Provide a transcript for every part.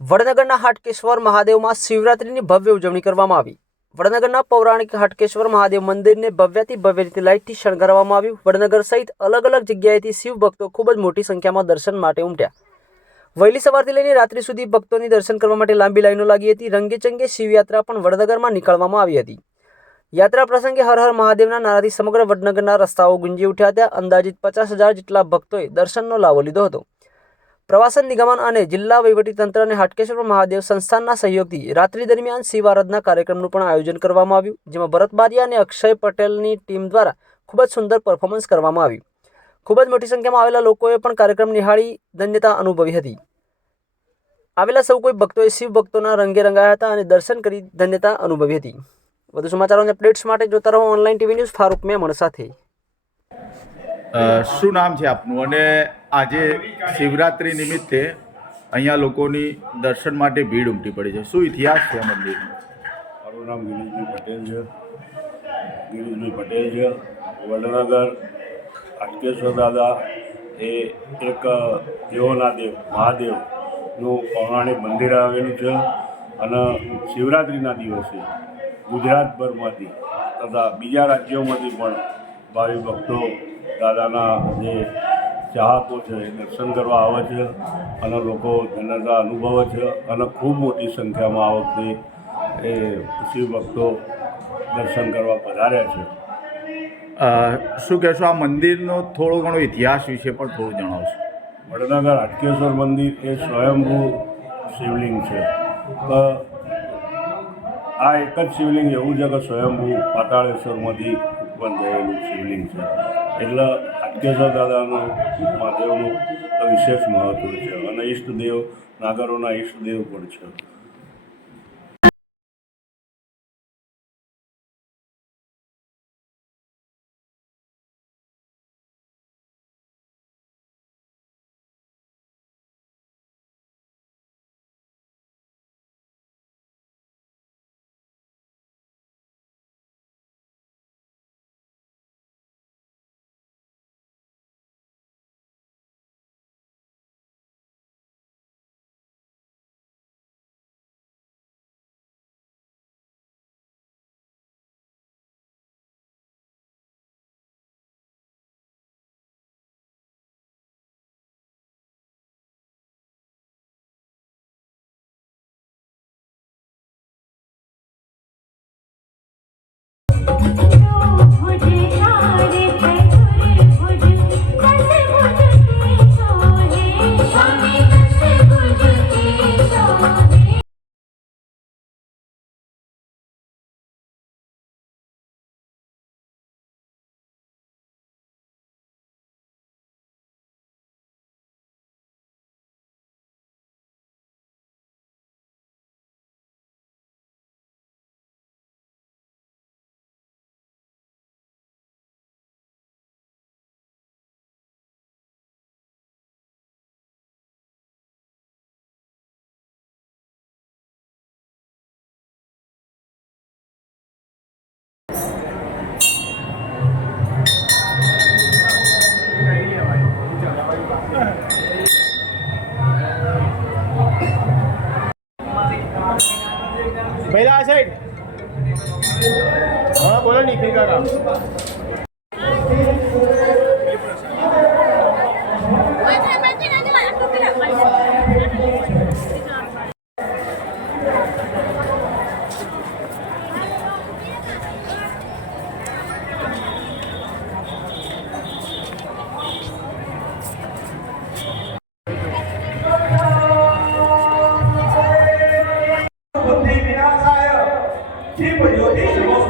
વડનગરના હાટકેશ્વર મહાદેવમાં શિવરાત્રિની ભવ્ય ઉજવણી કરવામાં આવી. વડનગરના પૌરાણિક હાટકેશ્વર મહાદેવ મંદિરને ભવ્યથી ભવ્ય રીતે લાઇટથી શણગારવામાં આવ્યું. વડનગર સહિત અલગ અલગ જગ્યાએથી શિવ ભક્તો ખૂબ જ મોટી સંખ્યામાં દર્શન માટે ઉમટ્યા. વહેલી સવારથી લઈને રાત્રિ સુધી ભક્તોની દર્શન કરવા માટે લાંબી લાઈનો લાગી હતી. રંગેચંગે શિવયાત્રા પણ વડનગરમાં નીકળવામાં આવી હતી. યાત્રા પ્રસંગે હર હર મહાદેવના નારાથી સમગ્ર વડનગરના રસ્તાઓ ગુંજી ઉઠ્યા હતા. અંદાજિત પચાસ હજાર જેટલા ભક્તોએ દર્શનનો લાવો લીધો હતો. પ્રવાસન નિગમન અને જિલ્લા વહીવટીતંત્ર અને હાટકેશ્વર મહાદેવ સંસ્થાનના સહયોગથી રાત્રિ દરમિયાન શિવ આરાધના કાર્યક્રમનું પણ આયોજન કરવામાં આવ્યું, જેમાં ભરત બારિયા અને અક્ષય પટેલની ટીમ દ્વારા ખૂબ જ સુંદર પરફોર્મન્સ કરવામાં આવ્યું. ખૂબ જ મોટી સંખ્યામાં આવેલા લોકોએ પણ કાર્યક્રમ નિહાળી ધન્યતા અનુભવી હતી. આવેલા સૌ કોઈ ભક્તોએ શિવ ભક્તોના રંગે રંગાયા હતા અને દર્શન કરી ધન્યતા અનુભવી હતી. વધુ સમાચારોની અપડેટ્સ માટે જોતા રહો online TV news Farooq Memon સાથે. શું નામ છે આપનું? અને આજે શિવરાત્રિ નિમિત્તે અહીંયા લોકોની દર્શન માટે ભીડ ઉમટી પડી છે. શું ઇતિહાસ છે મંદિરનો? મારું નામ ગિરીશભાઈ પટેલ છે. ગિરીશભાઈ પટેલ છે. વડનગર અટકેશ્વર દાદા એ એક દેવોના દેવ, મહાદેવનું પૌરાણિક મંદિર આવેલું છે અને શિવરાત્રિના દિવસે ગુજરાતભરમાંથી તથા બીજા રાજ્યોમાંથી પણ ભાવિ ભક્તો દાદાના જે ચાહકો છે એ દર્શન કરવા આવે છે અને લોકો ધન્યતા અનુભવે છે અને ખૂબ મોટી સંખ્યામાં આ વખતે એ શિવ ભક્તો દર્શન કરવા પધાર્યા છે. શું કહેશો આ મંદિરનો થોડો ઘણો ઇતિહાસ વિશે પણ થોડું જણાવશો? વડનગર હાટકેશ્વર મંદિર એ સ્વયંભૂ શિવલિંગ છે. આ એક જ શિવલિંગ એવું છે કે સ્વયંભૂ પાતાળેશ્વરમાંથી ઉત્પન્ન થયેલું શિવલિંગ છે. એટલે હાટકેશ્વર દાદાનું મહાદેવનું વિશેષ મહત્વ છે. અને ઈષ્ટદેવ નાગરોના ઈષ્ટદેવ પણ છે. સાઈડ હા બોલો નીકળી કાકા.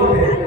করবে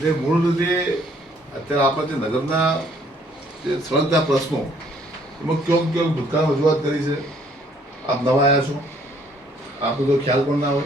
એટલે મૂળ રીતે અત્યારે આપણા જે નગરના જે સળગતા પ્રશ્નો, એમાં કયો ક્યાંક ભૂતકાળ રજૂઆત કરી છે? આપ નવા આવ્યા છો. આપનો તો ખ્યાલ પણ ના હોય.